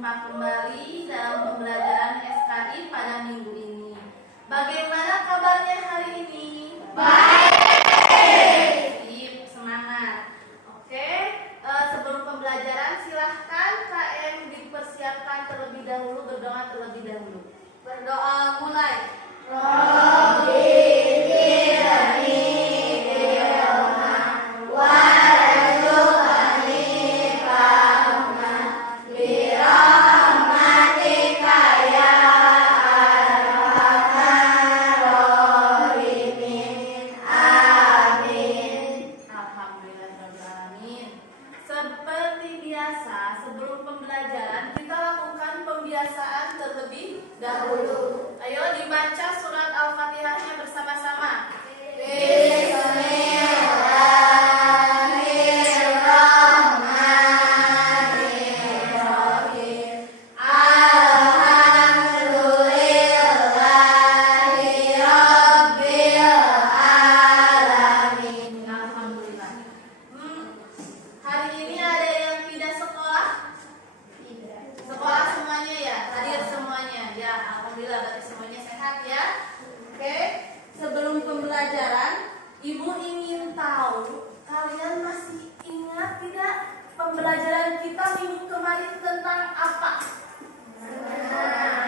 berjumpa kembali dalam pembelajaran SKI pada minggu ini. Bagaimana kabarnya hari ini? Baik. Sip, semangat. Oke, sebelum pembelajaran silahkan KM dipersiapkan terlebih dahulu, berdoa terlebih dahulu. Berdoa mulai. Seperti biasa, sebelum pembelajaran kita lakukan pembiasaan terlebih dahulu. Ayo dibaca surat Al-Fatihahnya bersama-sama. Hari ini ada yang tidak sekolah? Sekolah semuanya ya? Hadir semuanya? Ya, alhamdulillah berarti semuanya sehat ya. Oke, sebelum pembelajaran, Ibu ingin tahu kalian masih ingat tidak pembelajaran kita minggu kemarin tentang apa?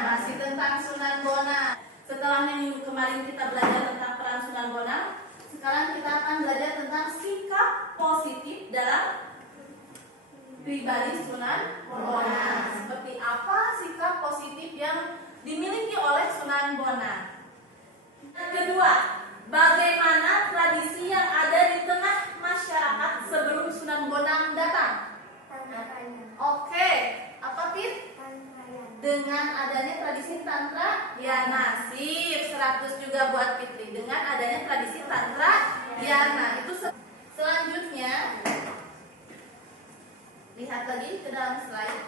Masih tentang Sunan Bonang. Setelahnya minggu kemarin kita belajar tentang peran Sunan Bonang. Sekarang kita akan belajar tentang sikap positif dalam pribadi Sunan Bonang. Seperti apa sikap positif yang dimiliki oleh Sunan Bonang? Yang kedua, bagaimana tradisi yang ada di tengah masyarakat sebelum Sunan Bonang datang? Oke, apa Tit? Dengan adanya tradisi Tantra Dhyana. Sip, 100 juga buat Fitri. Dengan adanya tradisi Tantra Dhyana. Itu selanjutnya, lihat lagi ke dalam slide.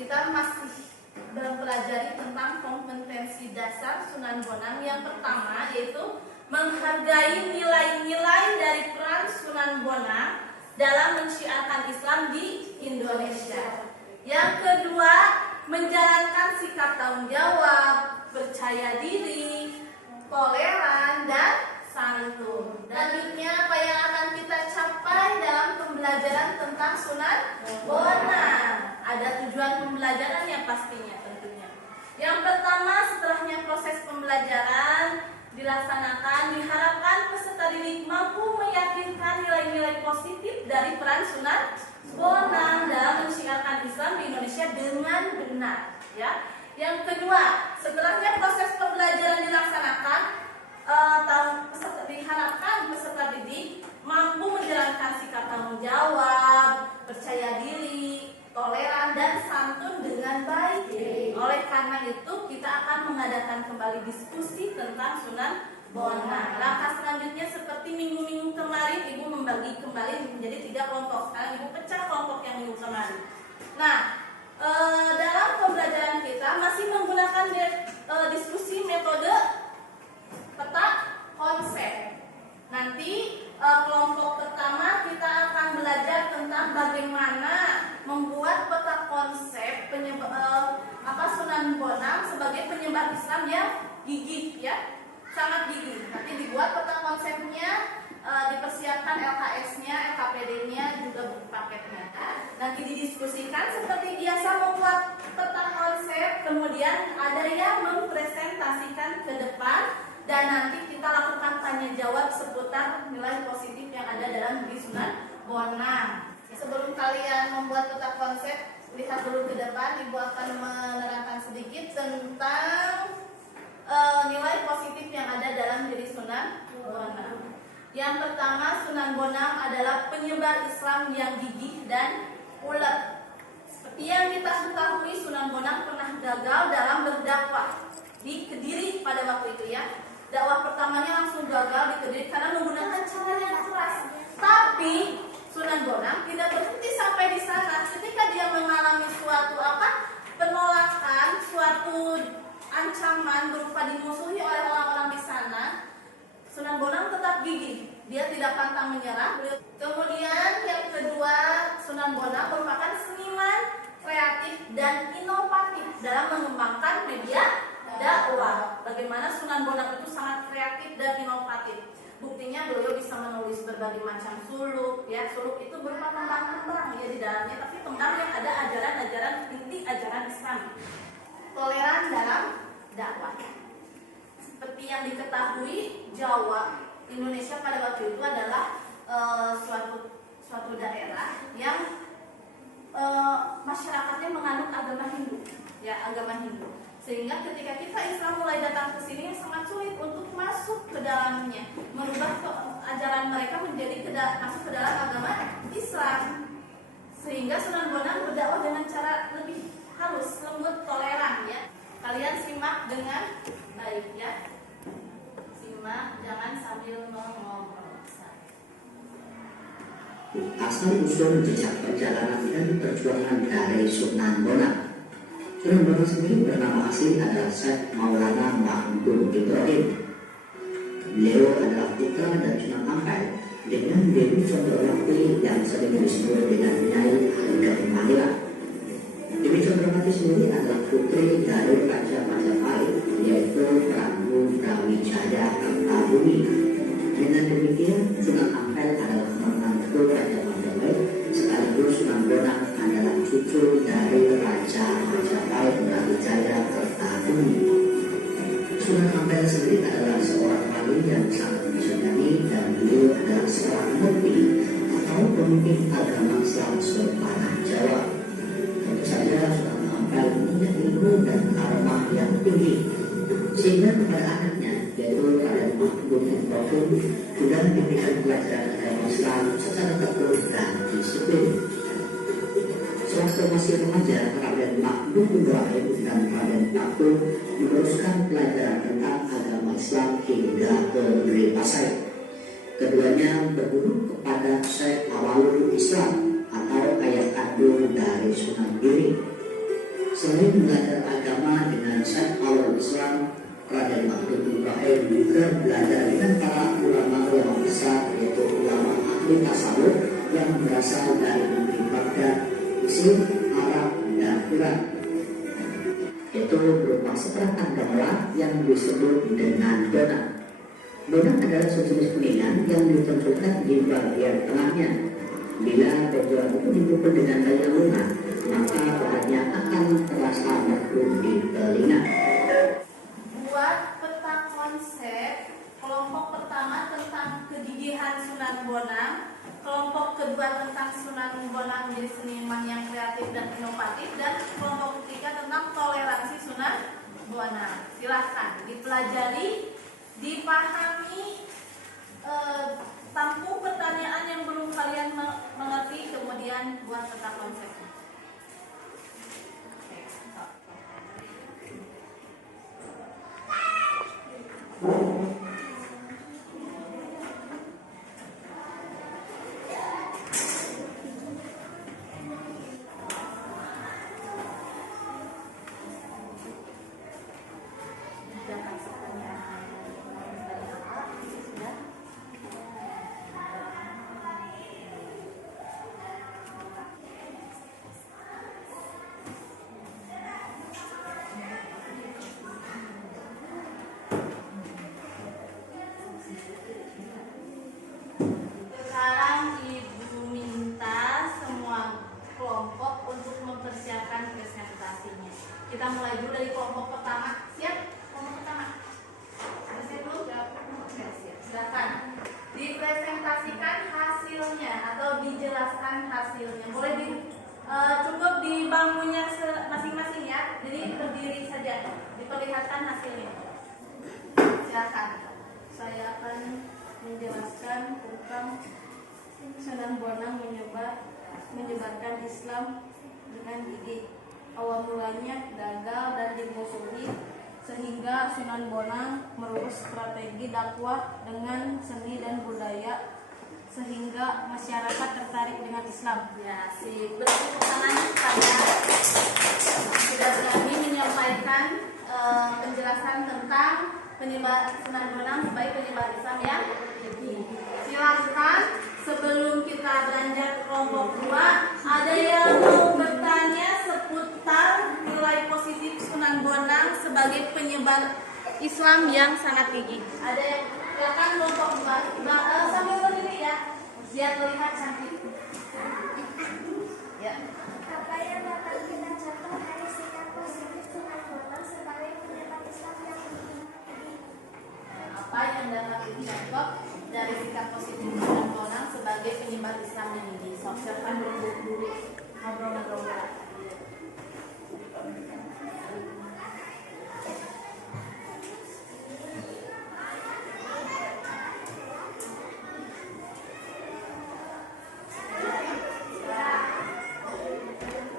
Kita masih mempelajari tentang kompetensi dasar Sunan Bonang. Yang pertama yaitu menghargai nilai-nilai dari peran Sunan Bonang dalam mensyiarkan Islam di Indonesia. Yang kedua, menjalankan sikap tanggung jawab, percaya diri, toleran, dan santun. Selanjutnya apa yang akan kita capai dalam pembelajaran tentang Sunan Bonang? Ada tujuan pembelajarannya pastinya tentunya. Yang pertama, setelahnya proses pembelajaran dilaksanakan, diharapkan peserta didik mampu meyakinkan nilai-nilai positif dari peran Sunan Bonang dalam mensyiarkan Islam di Indonesia dengan benar. Ya. Yang kedua, setelahnya proses pembelajaran dilaksanakan, diharapkan peserta didik mampu menjalankan sikap tanggung jawab, percaya diri, toleran, dan santun dengan baik. Oleh karena itu, kita akan mengadakan kembali diskusi tentang Sunan Bonang. Langkah selanjutnya seperti minggu-minggu kemarin, Ibu membagi kembali menjadi 3 kelompok. Sekarang Ibu pecah kelompok yang minggu kemarin. Nah, dalam pembelajaran kita masih menggunakan diskusi metode peta konsep. Nanti kelompok pertama kita akan belajar tentang bagaimana membuat peta konsep Sunan Bonang sebagai penyebar Islam yang gigih ya. Sangat gigih. Nanti dibuat peta konsepnya, dipersiapkan LKS-nya, LKPD-nya, juga buku paketnya. Nanti didiskusikan seperti biasa membuat peta konsep, kemudian ada yang mempresentasikan ke depan, dan nanti kita lakukan tanya jawab seputar nilai positif yang ada dalam diri Sunan Bonang. Sebelum kalian membuat peta konsep, lihat dulu ke depan, Ibu akan menerangkan sedikit tentang nilai positif yang ada dalam diri Sunan Bonang. Yang pertama, Sunan Bonang adalah penyebar Islam yang gigih dan ulet. Seperti yang kita ketahui, Sunan Bonang pernah gagal dalam berdakwah di Kediri pada waktu itu ya. Dakwah pertamanya langsung gagal di Kediri karena menggunakan cara yang keras. Tapi Sunan Bonang tidak berhenti sampai di sana. Ketika dia mengalami suatu penolakan, suatu ancaman berupa dimusuhi oleh orang-orang di sana, Sunan Bonang tetap gigih. Dia tidak pantang menyerah. Kemudian yang kedua, Sunan Bonang merupakan seniman kreatif, dan inovatif dalam mengembangkan media dakwah. Bagaimana Sunan Bonang itu sangat kreatif dan inovatif. Buktinya beliau bisa menulis berbagai macam suluk, ya. Suluk itu berupa tembang-tembang ya di dalamnya, tapi tembang yang ada ajaran-ajaran inti ajaran Islam. Toleran dalam dakwah. Seperti yang diketahui, Jawa, Indonesia pada waktu itu adalah suatu daerah yang masyarakatnya menganut agama Hindu, ya, agama Hindu. Sehingga ketika kita Islam mulai datang ke sini sangat sulit untuk masuk ke dalamnya, merubah ajaran mereka menjadi masuk ke dalam agama Islam. Sehingga Sunan Bonang berdakwah dengan cara lebih halus, lembut, toleran, ya. Kalian simak dengan baik, ya. Simak, jangan sambil ngomong. Asal usul jejak perjalanan dan perjuangan dari Sunan Bonang. Sunan Bonang sendiri bernama asli adalah Syekh Maulana Mahmud Ibrahim. Beliau adalah putra dan Sunan Ampel dengan Dewi Condrawati yang sering disebut dengan Nyai Harga Mahira. Dewi Condrawati sendiri adalah putri dari Raja Majapahit, yaitu Prabu Brawijaya Kertabumi. Dengan demikian, Sunan Ampel adalah menantu Raja Majapahit, sekaligus Sunan Bonang adalah cucu dari Raja Majapahit Brawijaya Kertabumi. Sunan Ampel sendiri adalah seorang wali yang sangat disegani, dan beliau adalah seorang mufti atau pemimpin agama Islam setanah Jawa. Tentu saja Sunan Ampel punya ilmu dan karomah yang tinggi, sehingga kepada anaknya, yaitu Raden Mahmud Ibrahim, sudah diberikan pelajaran agama Islam secara tekun dan disiplin. Sewaktu masih remaja, Raden Mahmud Ibrahim dan Raden Paku meneruskan pelajaran tentang agama Islam hingga ke Negeri Pasai. Keduanya berguru kepada Syekh Awalul Islam atau ayah kandung dari Sunan Giri. Selain belajar agama dengan Syekh Awalul Islam, Raden Mahmud Ibrahim juga belajar dengan para ulama-ulama besar, yaitu ulama ahli tasawuf yang berasal dari negeri Baghdad, Mesir, Arab, dan Iran. Itu berupa seperangkat gamelan yang disebut dengan donang. Donang adalah sejenis kuningan yang ditentukan di bagian tengahnya. Bila benjolan itu dipukul dengan daya lunak, maka bahannya akan terasa merdu di telinga. Buat peta konsep, kelompok pertama tentang kegigihan Sunan Bonang, kelompok kedua tentang Sunan Bonang menjadi seniman yang kreatif dan inovatif, dan kelompok ketiga tentang toleransi Sunan Bonang. Silahkan dipelajari, dipahami, tampung pertanyaan yang belum kalian mengerti, kemudian buat peta konsep. Sekarang Ibu minta semua kelompok untuk mempersiapkan presentasinya. Kita mulai dulu dari kelompok pertama. Siap? Kelompok pertama. Siap belum? Siap. Silakan dipresentasikan hasilnya atau dijelaskan hasilnya. Boleh cukup di bangkunya masing-masing, ya. Jadi berdiri saja, diperlihatkan hasilnya. Silakan. Saya akan menjelaskan tentang Sunan Bonang menyebarkan Islam dengan gigih. Awal mulanya gagal dan dimusuhi, sehingga Sunan Bonang merubah strategi dakwah dengan seni dan budaya, sehingga masyarakat tertarik dengan Islam. Ya, si bertepuk tangan pada sudah berani menyampaikan penjelasan tentang penyebar Sunan Bonang sebagai penyebar Islam yang gigih. Silahkan sebelum kita beranjak ke kelompok 2, ada yang mau bertanya Islam yang sangat tinggi. Ada yang silakan kelompok sambil berdiri ya, biar terlihat cantik. Ya. Apa yang dapat kita contoh dari sikap positif Sunan Bonang sebagai penyebar Islam yang tinggi? Apa yang dapat dicontoh dari sikap positif Sunan Bonang sebagai penyebar Islam yang tinggi? Silakan dulu ngobrol-ngobrol.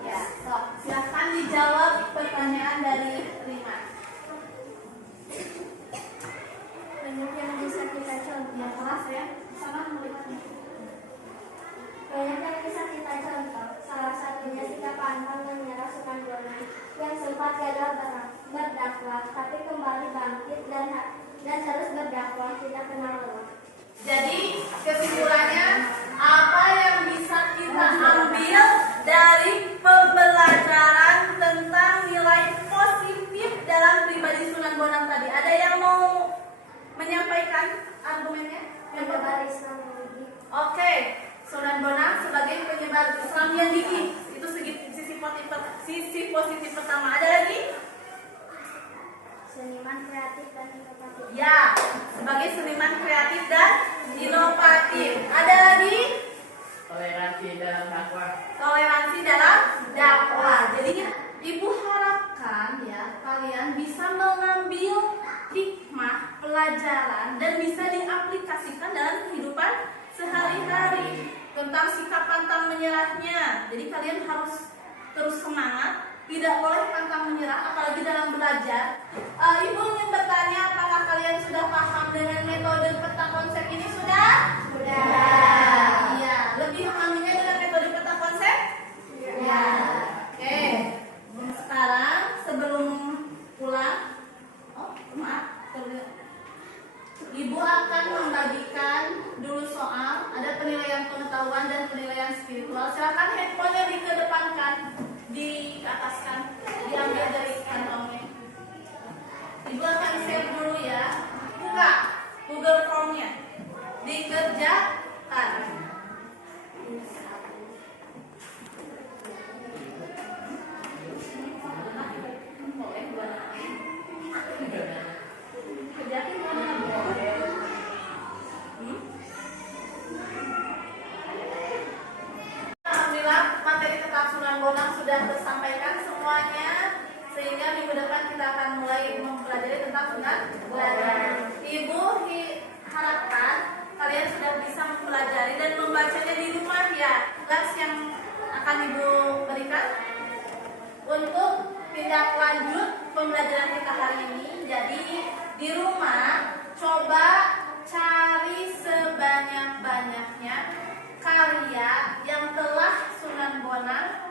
Ya, sok. Silakan dijawab pertanyaan dari Rima. Banyak yang bisa kita contoh. Yang keras ya, sama melihatnya. Banyak yang bisa kita contoh. Salah satunya sikap pantang menyerah Sunan Bonang yang sempat gagal berdakwah, tapi kembali bangkit dan terus berdakwah tidak kenal lelah. Jadi kesimpulannya, apa yang bisa kita ambil dari pembelajaran tentang nilai positif dalam pribadi Sunan Bonang tadi? Ada yang mau menyampaikan argumennya? Penyebar Islam yang tinggi. Oke, Sunan Bonang sebagai penyebar Islam yang gigih. Itu sisi positif pertama. Ada lagi? Seniman kreatif dan inovatif. Ya, sebagai seniman kreatif dan inovatif. Ada lagi? Toleransi dalam dakwah. Toleransi dalam dakwah. Jadi Ibu harapkan ya kalian bisa mengambil hikmah pelajaran dan bisa diaplikasikan dalam kehidupan sehari-hari tentang sikap pantang menyerahnya. Jadi kalian harus terus semangat, tidak boleh pantang menyerah apalagi dalam belajar. Ibu ingin bertanya, apakah kalian sudah paham dengan metode peta konsep ini? Sudah? Sudah. Iya, lebih memahaminya dengan metode peta konsep? Ya. Oke. Sekarang sebelum pulang, maaf, Ibu akan membagikan dulu soal, ada penilaian pengetahuan dan penilaian spiritual. Silakan handphone-nya dikedepankan, diataskan, diambil dari kantongnya. Ibu akan share dulu ya. Buka Google Form-nya, dikerjakan. Kerjain mana boleh. Alhamdulillah materi tentang Sunan Bonang sudah tersampaikan semuanya, sehingga minggu depan kita akan mulai mempelajari tentang Sunan Bonang. Ibu harapkan kalian sudah bisa mempelajari dan membacanya di rumah ya. Tugas yang akan Ibu berikan untuk tindak lanjut pembelajaran kita hari ini. Jadi di rumah coba cari sebanyak-banyaknya karya yang telah Sunan Bonang